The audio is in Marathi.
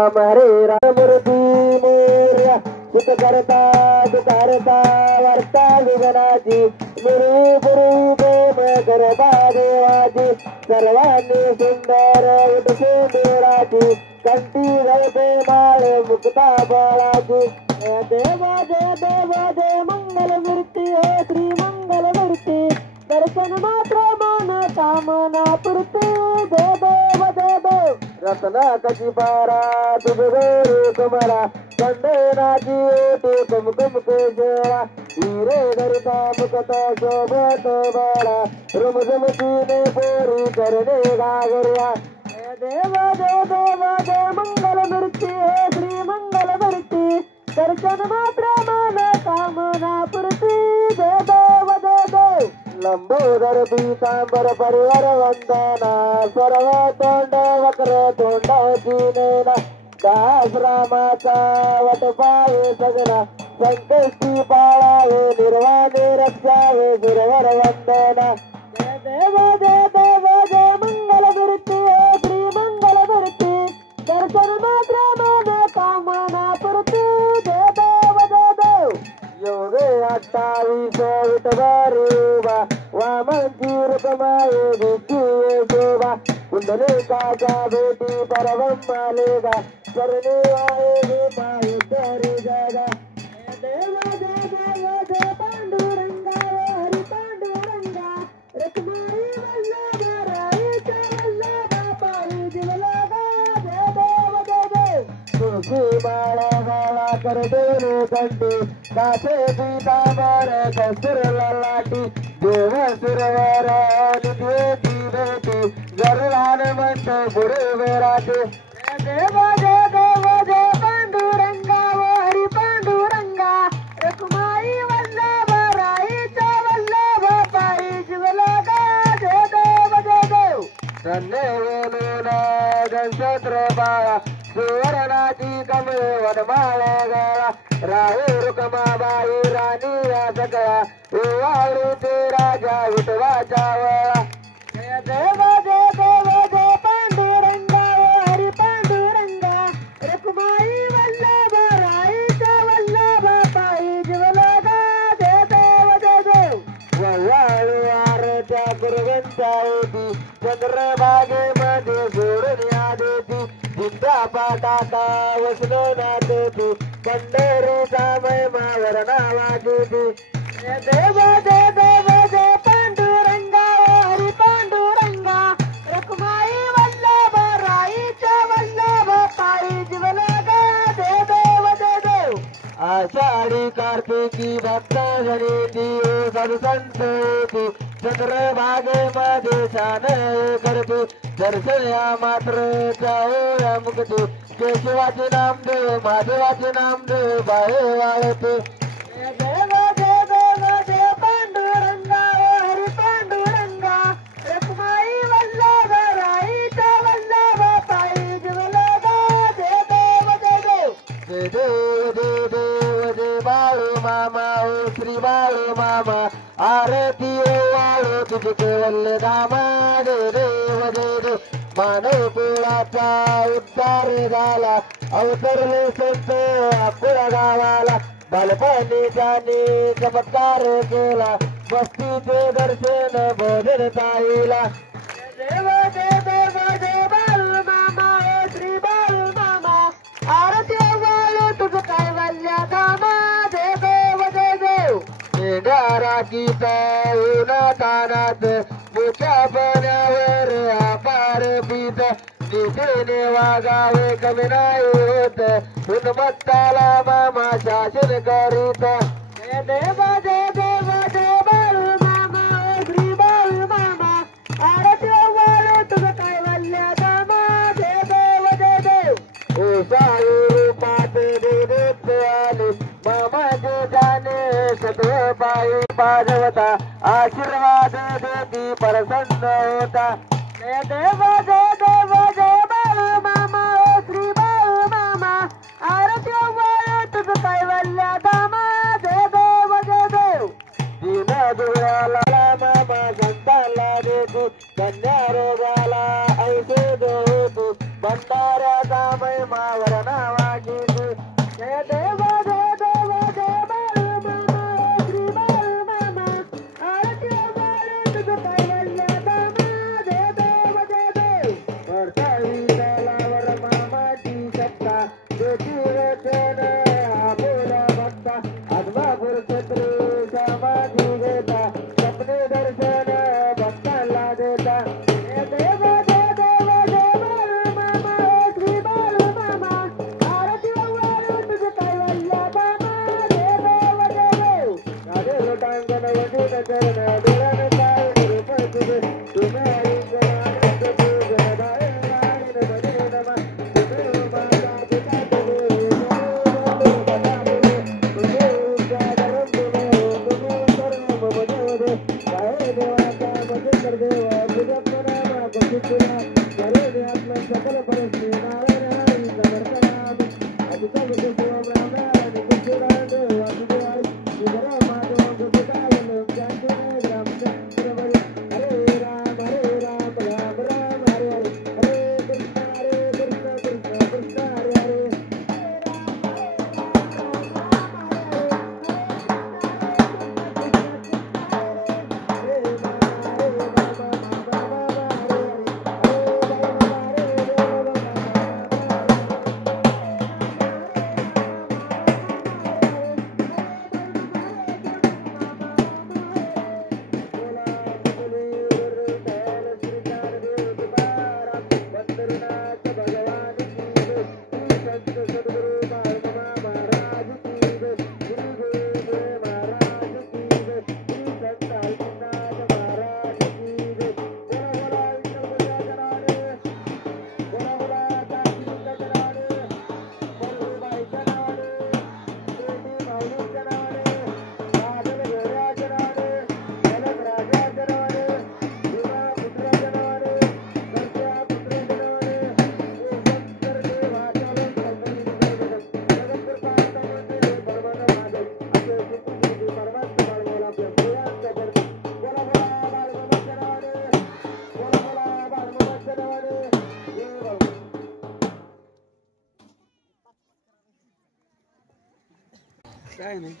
राम हरे राम मूर्ती मोर्या सुख करता दुखारता वर्ता विघ्नाची गुरु गुरु प्रेम करता देवाची सर्वांनी सुंदर उठसे देवाची कंठी घालते माळ मुक्ता बाळाची देव जय देव जय मंगल मूर्ती हे श्री मंगल मूर्ती दर्शन मात्र मन कामना पूर्ती जय देव जय देव रत्ना कची पारा तुझ गोरू तुम्हाला चंदनाची ओटी कुमकुम केशरा हिरे धरता मुकत शोभत बाळा रुमझुमतीने पोरी करणे घागऱ्या देव जय देव जय मंगल मूर्ती हे श्री मंगल मूर्ती दर्शन मात्र मन कामना पूर्ती जय देव जय देव लंबोदर पीतांबर परिवार वंदना सर्व तोंड वक्र तोंडाची नेना दास रामाचा वट पाये सगना संकष्टी पाळावे निर्वाणे रक्षावे सुरवर वंदना जय देव जय देव जय मंगल मूर्ती हे श्री मंगल मूर्ती दर्शन मात्र मन कामना पूर्ती जय देव जय देव योगे 28 विठभरूबा वामनची रूपमाये दिसतीये शोभा कुंडलिकाच्या भेटी परब्रह्मालेगा करणे आहे गोपाई तरी जगा देव जय देव जय पांडुरंगा हरी पांडुरंगा रखमाई वल्लभराईच्या वल्लभा पायी जीवलागा जय देव जय देव तुळशी बाळा बाळा करदेने कंठी कासे पीतांबर कस्तुर लाटी देव सुरवर निधेती भेटी गरुडान म्हणत गुरु वेराटे देव जय देव जय पांडुरंगा हरी पांडुरंगा रखमाई वल्लभराईच्या वल्लभ पायी जीवलागा जय देव जय देव धन्य वेलून गणछत्र बाळा सुवर्णाची कमळे वनमाळा गाळा राहू रुक्माबाई राणी या सगळा ओवाळू ते राजा विठवाचा वळा जय देव जय देव जय पांडुरंगा हरी पांडुरंगा रखमाई वल्लभराईच्या वल्लभ पायी जीवलागा जय देव जय देव वळाळू आरत्या गुरुवंता होती चंद्रभागेमध्ये सोडून या देती जिंदा पाटाता वसलो नाचती पंढरीचा महिमा वर्णावाजती देव जय देव जय पांडुरंगा हरी पांडुरंगा रखमाई वल्लभराईच्या वल्लभ पायी जीवलागा जय देव जय देव आषाढी कार्तिकी भक्तजनीती सदसंत होती चंद्रभागेमध्ये शान करते दर्शया मात्र चाहोया मुक्ती केशवाचे नामदेव महादेवाचे नामदेव बाहे वाळते देव जय देव जय पांडुरंगा हरी पांडुरंगा रखमाई वल्लभराईच्या वल्लभ पायी जीवलागा जय देव जय देव जय देव जय देव जय बाळू मामा ओ श्री बाळू मामा आरती वाळू तुझे केवल धामा जय देव जय देव मानव कुळाचा उद्धार झाला अवतरले संत अकुळा गावाला बालपणी त्याने चमत्कार केला मस्तीचे दर्शन भोजन ताईला देव जय देव जय बाळू मामा श्री बाळू मामा आरती वाळू तुझ कैवल्य धामा जय देव जय देव राखीचा उन्हा तानात मोठ्या पाण्यावर अपार पीत दिसेने वागावे कमी नाही होत उन्मत्ताला मामा शासन करीत जय देव जय देव जय बाळू मामा श्री बाळू मामा आरती वाळू तुझ कैवल्य धामा जय देव जय देव ओ साई रूपात देवत आले मामाचे जाणे सत्व पायी पाजवता आशीर्वाद देती प्रसन्न होता जय देव जय देव जय बाळू मामा श्री बाळू मामा आरती वाळू तुझ कैवल्य धामा जय देव जय देव दीन दुराला मामा संताला देती कन्या रोगाला ऐसे होती भंडाऱ्याचा महिमा काय नाही